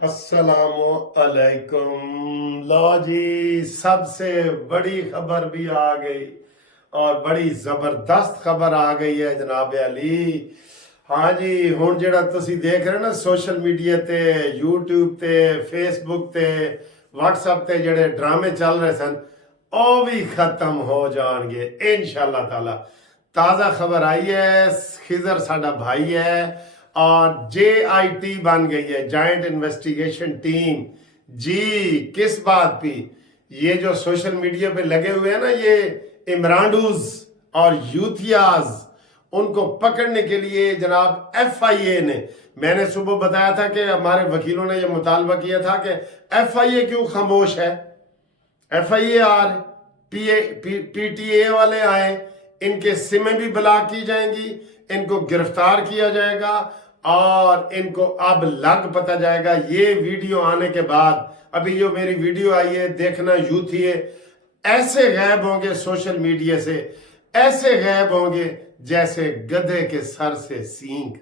अस्सलामुअलैकुम। लो जी, सबसे बड़ी खबर भी आ गई और बड़ी ਜ਼ਬਰਦਸਤ ਖਬਰ ਆ ਗਈ ਹੈ ਜਨਾਬ ਅਲੀ। ਹਾਂ ਜੀ, ਹੁਣ ਜਿਹੜਾ ਤੁਸੀਂ ਦੇਖ ਰਹੇ ਨਾ ਸੋਸ਼ਲ ਮੀਡੀਆ ਤੇ, YouTube ਤੇ, Facebook ਤੇ, WhatsApp ਤੇ ਜਿਹੜੇ ਡਰਾਮੇ ਚੱਲ ਰਹੇ ਸਨ, ਉਹ ਵੀ ਖਤਮ ਹੋ ਜਾਣਗੇ ਇਨਸ਼ਾਅੱਲਾ ਤਾਲਾ। ਤਾਜ਼ਾ ਖਬਰ आई है, खिजर साडा भाई है और JIT बन गई है, जॉइंट इन्वेस्टिगेशन टीम। जी, किस बात पे? ये जो सोशल मीडिया पे लगे हुए हैं ना, ये इमरानडूज और यूथियाज, उनको पकड़ने के लिए जनाब FIA ने, मैंने सुबह बताया था कि हमारे वकीलों ने यह मुतालबा किया था कि FIA क्यों खामोश है। FIAR, PTA वाले आए, इनके सिमें भी ब्लॉक की जाएंगी, इनको गिरफ्तार किया जाएगा और इनको अब लग पता जाएगा। ये वीडियो आने के बाद, अभी जो मेरी वीडियो आई है देखना, यूथ ये ऐसे गायब होंगे सोशल मीडिया से, ऐसे गायब होंगे जैसे गधे के सर से सींग,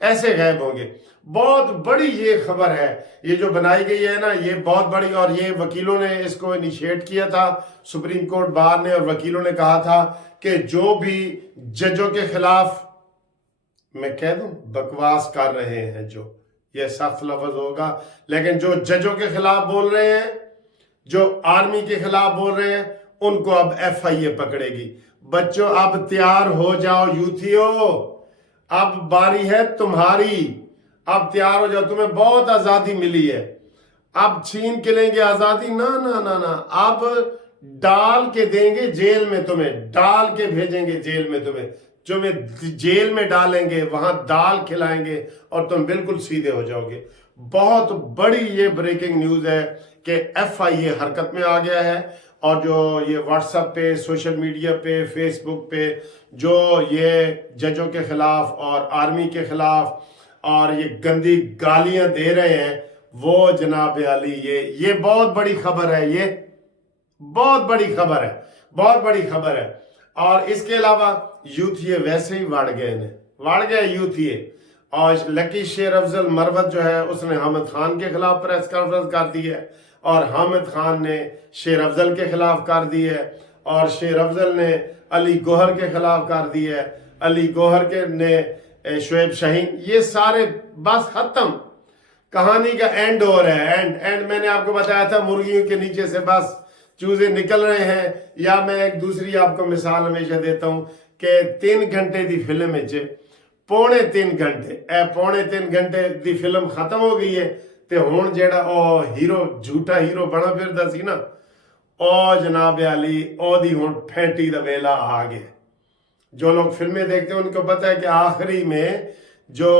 ऐसे गायब होंगे। बहुत बड़ी ये खबर है, ये जो बनाई गई है ना, ये बहुत बड़ी। और ये वकीलों ने इसको इनिशिएट किया था, सुप्रीम कोर्ट बार ने, और वकीलों ने कहा था कि जो भी जजों के खिलाफ, मैं कह दूं, बकवास कर रहे हैं, जो ये सख्त लफ्ज होगा, लेकिन जो जजों के खिलाफ बोल रहे हैं, जो आर्मी के खिलाफ बोल रहे हैं, उनको अब FIA पकड़ेगी। बच्चों, अब तैयार हो जाओ यूथियो, अब बारी है तुम्हारी, अब तैयार हो जाओ। तुम्हें बहुत आजादी मिली है, अब छीन के लेंगे आजादी? ना ना ना ना, अब डाल के देंगे जेल में, तुम्हें डाल के भेजेंगे जेल में, तुम्हें जेल में डालेंगे, वहां दाल खिलाएंगे और तुम बिल्कुल सीधे हो जाओगे। बहुत बड़ी ये ब्रेकिंग न्यूज है कि FIA हरकत में आ गया है। और जो ये WhatsApp पे, सोशल मीडिया पे, Facebook पे जो ये जजों के खिलाफ और आर्मी के खिलाफ और ये गंदी गालियां दे रहे हैं, वो जनाब अली, ये बहुत बड़ी खबर है, ये बहुत बड़ी खबर है, बहुत बड़ी खबर है। और इसके अलावा यूथ ये वैसे ही वाड़ गए यूथ ये। और लकी शेर अफजल मरवत जो है, उसने हामिद खान के खिलाफ प्रेस कॉन्फ्रेंस कर दी है, और हामिद खान ने शेर अफजल के खिलाफ कर दी है, और शेर अफजल ने अली गौहर के खिलाफ कर दी है, अली गौहर के ने शुएब शाहीन। ये सारे बस खत्म, कहानी का एंड हो रहा है। एंड मैंने आपको बताया था, मुर्गियों के नीचे से बस चूजे निकल रहे हैं। या मैं एक दूसरी आपको मिसाल हमेशा देता हूं कि 3 घंटे की फिल्म में पौने 3 घंटे की फिल्म खत्म हो गई है, तो हुण जेड़ा ओ हीरो, झूठा हीरो बना फिरदा सी ना, ओ जनाब अली, ओदी हुण फैंटी दा वेला आ गया। जो लोग फिल्में देखते हैं उनको पता है कि आखिरी में जो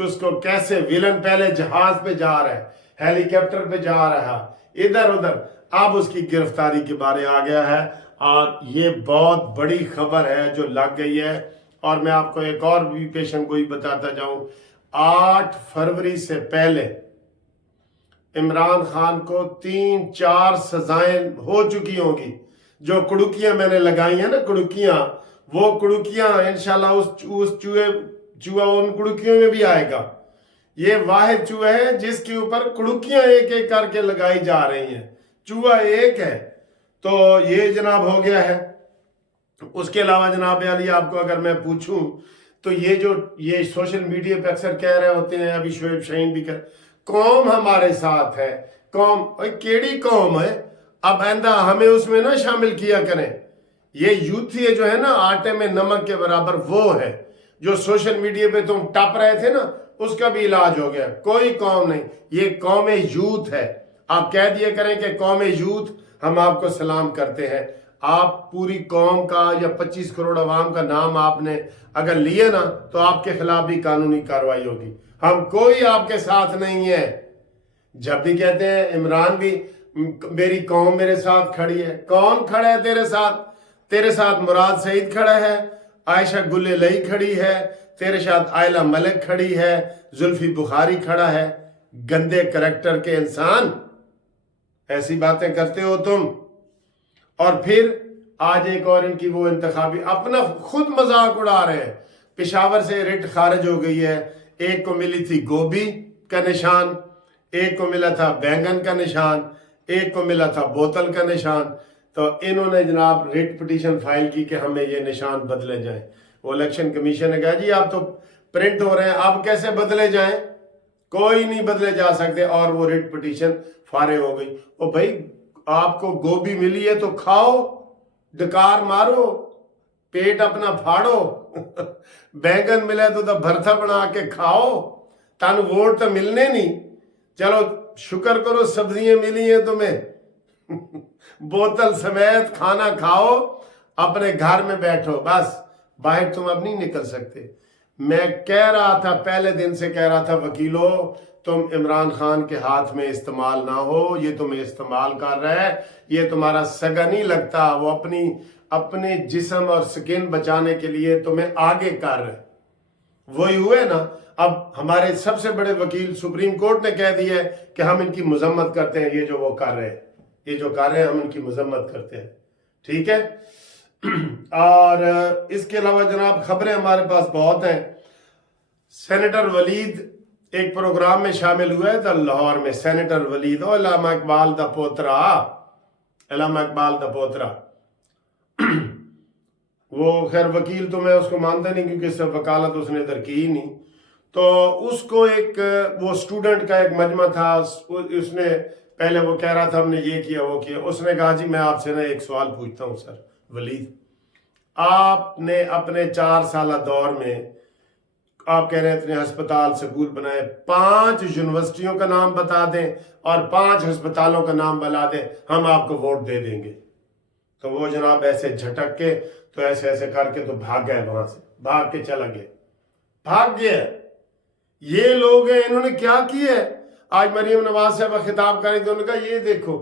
उसको कैसे विलन पहले जहाज पे जा रहा है, हेलीकॉप्टर पे जा रहा, इधर उधर, अब उसकी गिरफ्तारी के बारे आ गया है। और ये बहुत बड़ी खबर है जो लग गई है। और मैं आपको एक और भी पेशन गोई बताता जाऊं, 8 फरवरी से पहले इमरान खान को 3-4 सजाएं हो चुकी होंगी। जो कुड़ुकियां मैंने लगाई हैं ना, कुड़ुकियां, वो कुड़ुकियां इंशाल्लाह उस चूहा उन कुड़ुकियों में भी आएगा। ये वाहिद चूहा है जिसके ऊपर कुड़ुकियां एक एक करके लगाई जा रही हैं, चूहा एक है। तो ये जनाब हो गया है। उसके अलावा जनाब अली, आपको अगर मैं पूछूं तो ये सोशल मीडिया पे अक्सर कह रहे होते हैं, अभी शुएब शाहीन भी कौम हमारे साथ है। कौम केड़ी कौम है? अब आइंदा हमें उसमें ना शामिल किया करें। ये यूथ जो है ना, आटे में नमक के बराबर, वो है जो सोशल मीडिया पे तुम टप रहे थे ना, उसका भी इलाज हो गया। कोई कौम नहीं, ये कौम यूथ है। आप कह दिया करें कि कौम यूथ, हम आपको सलाम करते हैं। आप पूरी कौम का या 25 करोड़ अवाम का नाम आपने अगर लिए ना, तो आपके खिलाफ भी कानूनी कार्रवाई होगी। हम कोई आपके साथ नहीं है। जब भी कहते हैं इमरान भी, मेरी कौम मेरे साथ खड़ी है, कौन खड़ा है तेरे साथ? तेरे साथ मुराद सईद खड़ा है, आयशा गुल्ले लई खड़ी है, तेरे साथ आयला मलिक खड़ी है, जुल्फी बुखारी खड़ा है। गंदे करैक्टर के इंसान, ऐसी बातें करते हो तुम। और फिर आज एक और इनकी वो इंतखाबी, अपना खुद मजाक उड़ा रहे हैं। पेशावर से रिट खारिज हो गई है, एक को मिली थी गोभी का निशान, एक को मिला था बैंगन का निशान, एक को मिला था बोतल का निशान। तो इन्होंने जनाब रिट पिटीशन फाइल की कि हमें ये निशान बदले जाएं। वो इलेक्शन कमीशन ने कहा जी आप तो प्रिंट हो रहे हैं, आप कैसे बदले जाएं, कोई नहीं बदले जा सकते, और वो रिट पिटीशन फारिग हो गई। ओ भाई आपको गोभी मिली है तो खाओ, डकार मारो, पेट अपना फाड़ो बैंगन मिले तो भरथा बना के खाओ, तन वोट तो मिलने नहीं, चलो शुक्र करो सब्जियां मिली हैं तुम्हें बोतल समेत खाना खाओ, अपने घर में बैठो, बस बाहर तुम अब नहीं निकल सकते। मैं कह रहा था, पहले दिन से कह रहा था वकीलों तुम इमरान खान के हाथ में इस्तेमाल ना हो, ये तुम्हें इस्तेमाल कर रहा है, ये तुम्हारा सगा नहीं लगता, वो अपने जिस्म और स्किन बचाने के लिए तुम्हें आगे कर रहे। वही हुए ना, अब हमारे सबसे बड़े वकील सुप्रीम कोर्ट ने कह दिया है कि हम इनकी मजम्मत करते हैं, ये जो वो कर रहे हैं, ये जो कर रहे हैं हम इनकी मजम्मत करते हैं, ठीक है। और इसके अलावा जनाब खबरें हमारे पास बहुत हैं। सेनेटर वलीद एक प्रोग्राम में शामिल हुए थे लाहौर में, सेनेटर वलीद और अल्लामा इकबाल दा पोतरा, अल्लामा इकबाल दा पोतरा वो खैर वकील तो मैं उसको मानता नहीं क्योंकि सिर्फ वकालत उसने इधर की ही नहीं। तो उसको एक वो स्टूडेंट का एक मजमा था, उसने पहले वो कह रहा था हमने ये किया वो किया, उसने कहा जी मैं आपसे ना एक सवाल पूछता हूँ सर वलीद, आपने अपने 4 साल दौर में आप कह रहे हैं इतने अस्पताल स्कूल बनाए, 5 यूनिवर्सिटियों का नाम बता दें और 5 अस्पतालों का नाम बता दें, हम आपको वोट दे देंगे। तो वो जनाब ऐसे झटक के तो ऐसे ऐसे करके तो भाग गए, वहां से भाग के चला गया, भाग गया। ये लोग हैं, इन्होंने क्या किया है। आज मरियम नवाज साहब खिताब करें तो उन्होंने कहा ये देखो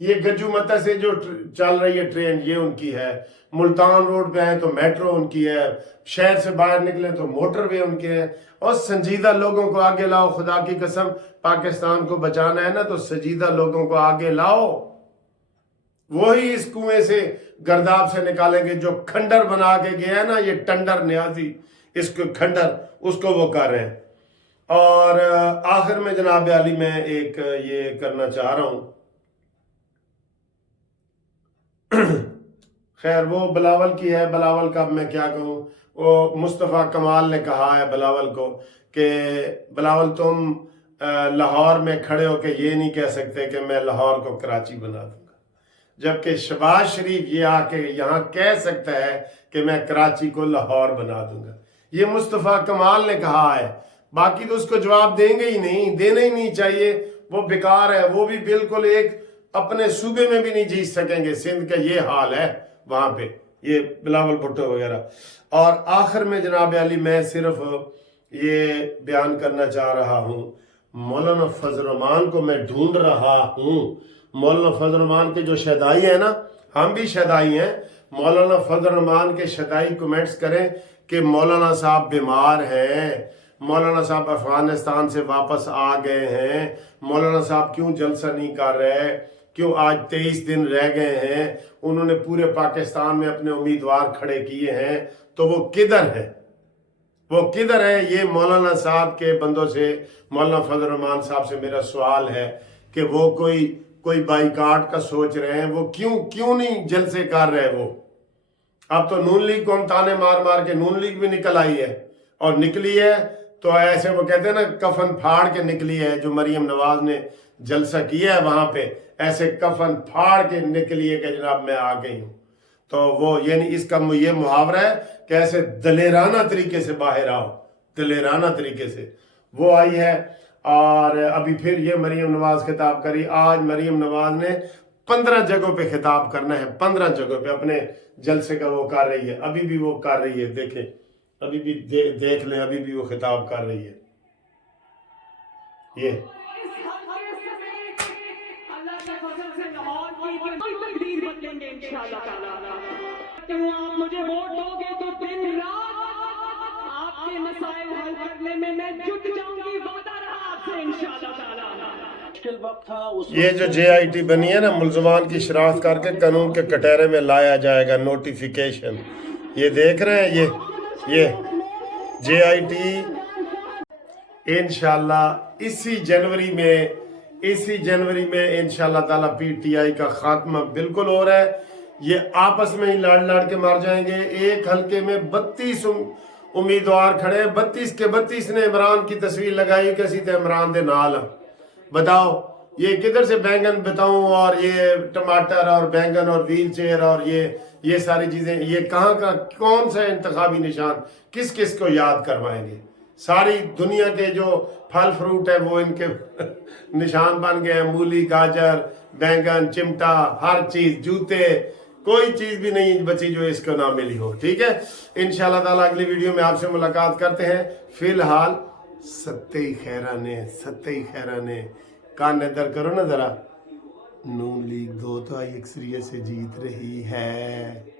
ये गज्जू मता से जो चल रही है ट्रेन ये उनकी है, मुल्तान रोड पे आए तो मेट्रो उनकी है, शहर से बाहर निकले तो मोटरवे उनके हैं। और संजीदा लोगों को आगे लाओ, खुदा की कसम पाकिस्तान को बचाना है ना तो संजीदा लोगों को आगे लाओ, वही इस कुएं से गर्दाब से निकालेंगे। जो खंडर बना के गया है ना ये टंडर न्याजी, इसको खंडर उसको वो कर रहे हैं। और आखिर में जनाब अली मैं एक ये करना चाह रहा हूं खैर वो बिलावल की है, बिलावल का मैं क्या कहूँ, वो मुस्तफ़ा कमाल ने कहा है बिलावल को कि बिलावल तुम लाहौर में खड़े होकर ये नहीं कह सकते कि मैं लाहौर को कराची बना दूंगा, जबकि शहबाज शरीफ ये आके यहाँ कह सकता है कि मैं कराची को लाहौर बना दूंगा। ये मुस्तफ़ा कमाल ने कहा है, बाकी तो उसको जवाब देंगे ही नहीं, देना ही नहीं चाहिए, वो बेकार है, वो भी बिल्कुल एक अपने सूबे में भी नहीं जीत सकेंगे। सिंध का ये हाल है वहां पे, ये बिलावल भुट्टो वगैरह। और आखिर में जनाब अली मैं सिर्फ ये बयान करना चाह रहा हूँ, मौलाना फजल रहमान को मैं ढूंढ रहा हूँ। मौलाना फजल रहमान के जो शहदाई है ना, हम भी शहदाई हैं, मौलाना फजल रहमान के शहदाई कमेंट्स करें कि मौलाना साहब बीमार हैं, मौलाना साहब अफगानिस्तान से वापस आ गए हैं, मौलाना साहब क्यों जलसा नहीं कर रहे, क्यों आज 23 दिन रह गए हैं, उन्होंने पूरे पाकिस्तान में अपने उम्मीदवार खड़े किए हैं, तो वो किधर है, वो किधर है। ये मौलाना साहब के बंदों से, मौलाना फजल रहमान साहब से मेरा सवाल है कि वो कोई बाइकाट का सोच रहे हैं, वो क्यों नहीं जलसे कर रहे। वो अब तो नून लीग को हम ताने मार मार के, नून लीग भी निकल आई है, और निकली है तो ऐसे वो कहते हैं ना कफन फाड़ के निकली है, जो मरियम नवाज ने जलसा किया है वहां पे, ऐसे कफन फाड़ के निकली है कि जनाब मैं आ गई हूं। तो वो यानी इसका ये मुहावरा है कि ऐसे दलेराना तरीके से बाहर आओ, दलेराना तरीके से वो आई है। और अभी फिर ये मरियम नवाज खिताब करी, आज मरियम नवाज ने 15 जगहों पे खिताब करना है, 15 जगहों पे अपने जलसे का वो कर रही है, अभी भी वो कर रही है, देखें अभी भी देख लें, अभी भी वो खिताब कर रही है। ये आप मुझे वोट दोगे तो दिन रात आपके मसाइल हल करने में मैं जुट जाऊंगी, वादा रहा आपसे इंशाअल्लाह। मुश्किल वक्त था उस ये जो JIT बनी है ना, मुल्ज़मान की शनाख्त करके कानून के कटहरे में लाया जाएगा नोटिफिकेशन, ये देख रहे हैं, ये JIT इंशाअल्लाह इसी जनवरी में इसी जनवरी में इंशाल्लाह ताला पीटीआई का खात्मा बिल्कुल हो रहा है। ये आपस में ही लड़ लड़ के मर जाएंगे। एक हलके में 32 उम्मीदवार खड़े, 32 के 32 ने इमरान की तस्वीर लगाई कि असी तो इमरान दे नाल हां। बताओ ये किधर से बैंगन बताऊं, और ये टमाटर और बैंगन और व्हील चेयर और ये सारी चीजें, ये कहाँ का कौन सा इंतखाबी निशान किस किस को याद करवाएंगे। सारी दुनिया के जो फल फ्रूट है वो इनके निशान बन गए हैं। मूली, गाजर, बैंगन, चिमटा, हर चीज, जूते, कोई चीज भी नहीं बची जो इसको ना मिली हो। ठीक है, इंशाल्लाह ताला अगली वीडियो में आपसे मुलाकात करते हैं। फिलहाल सत्ते खैरा ने कान इधर करो ना जरा। नून लीग 2 तो आई अक्सरियत से जीत रही है।